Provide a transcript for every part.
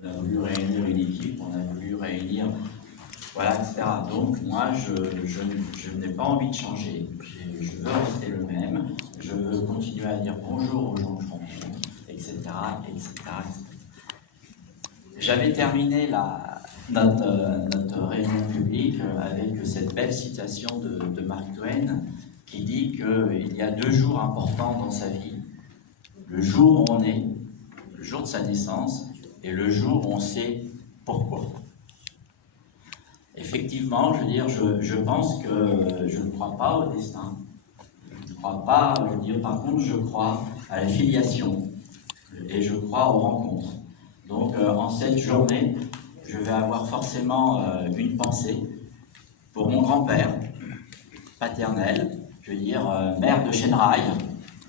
On a voulu réunir une équipe, on a voulu réunir, voilà, etc. Donc moi, je n'ai pas envie de changer. Je veux rester le même. Je veux continuer à dire bonjour aux gens que je rencontre, etc., etc. J'avais terminé notre réunion publique avec cette belle citation de Mark Twain qui dit qu'il y a 2 jours importants dans sa vie. Le jour où on est, le jour de sa naissance, et le jour où on sait pourquoi. Effectivement, je veux dire, je pense que je ne crois pas au destin. Je ne crois pas, je veux dire, par contre, je crois à la filiation et je crois aux rencontres. Donc, en cette journée, je vais avoir forcément une pensée pour mon grand-père paternel, je veux dire, maire de Chêneraille.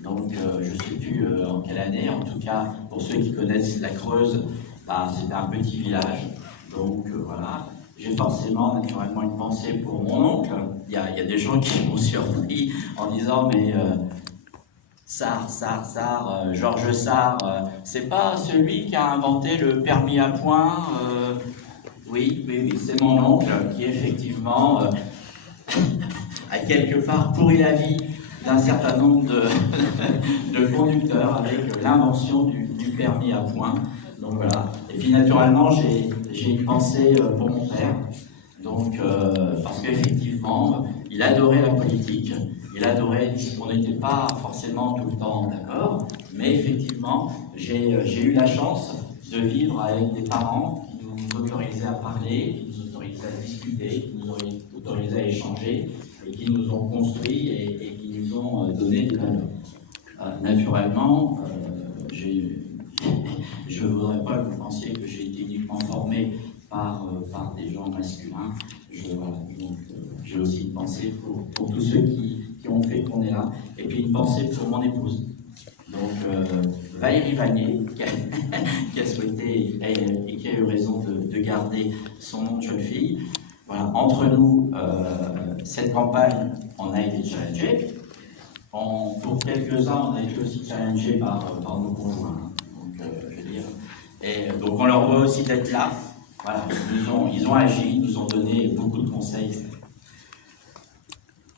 Donc, je ne sais plus en quelle année, en tout cas, pour ceux qui connaissent la Creuse, bah, c'était un petit village. Donc, voilà. J'ai forcément, naturellement, une pensée pour mon oncle. Il y a des gens qui m'ont surpris en disant, mais Georges Sarr, c'est pas celui qui a inventé le permis à points oui, c'est mon oncle qui, effectivement, a quelque part pourri la vie d'un certain nombre de conducteurs avec l'invention du permis à points. Donc voilà. Et puis naturellement, j'ai une pensée pour mon père. Donc, parce qu'effectivement, il adorait la politique. Il adorait, on n'était pas forcément tout le temps d'accord, mais effectivement, j'ai eu la chance de vivre avec des parents qui nous autorisaient à parler, qui nous autorisaient à discuter, qui nous autorisaient à échanger, et qui nous ont construits et qui nous ont donné des valeurs. Naturellement, je ne voudrais pas que vous pensiez que j'ai été uniquement formé par des gens masculins. J'ai aussi une pensée pour tous ceux qui ont fait qu'on est là, et puis une pensée pour mon épouse. Donc, Valérie Vanier, qui a souhaité et qui a eu raison de garder son nom de jeune fille. Voilà, entre nous, cette campagne, on a été challengés. Pour quelques-uns, on a été aussi challengés par nos conjoints. Donc, je veux dire. Et donc, on leur doit aussi d'être là. Voilà, ils ont agi, ils nous ont donné beaucoup de conseils.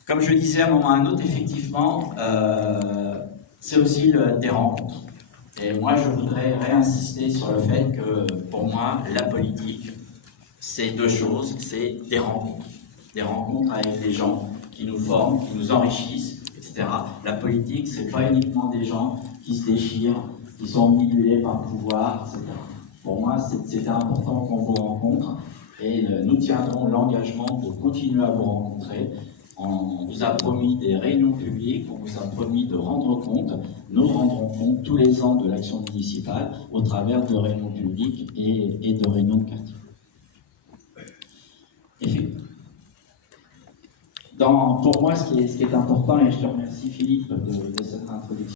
Comme je disais à un moment ou à un autre, effectivement, c'est aussi des rencontres. Et moi, je voudrais réinsister sur le fait que, pour moi, la politique, c'est 2 choses, c'est des rencontres. Des rencontres avec des gens qui nous forment, qui nous enrichissent, etc. La politique, c'est pas uniquement des gens qui se déchirent, qui sont manipulés par le pouvoir, etc. Pour moi, c'était important qu'on vous rencontre et nous tiendrons l'engagement de continuer à vous rencontrer. On vous a promis des réunions publiques, on vous a promis de rendre compte. Nous rendrons compte tous les ans de l'action municipale au travers de réunions publiques et de réunions de quartier. Pour moi, ce qui est important, et je te remercie Philippe de cette introduction,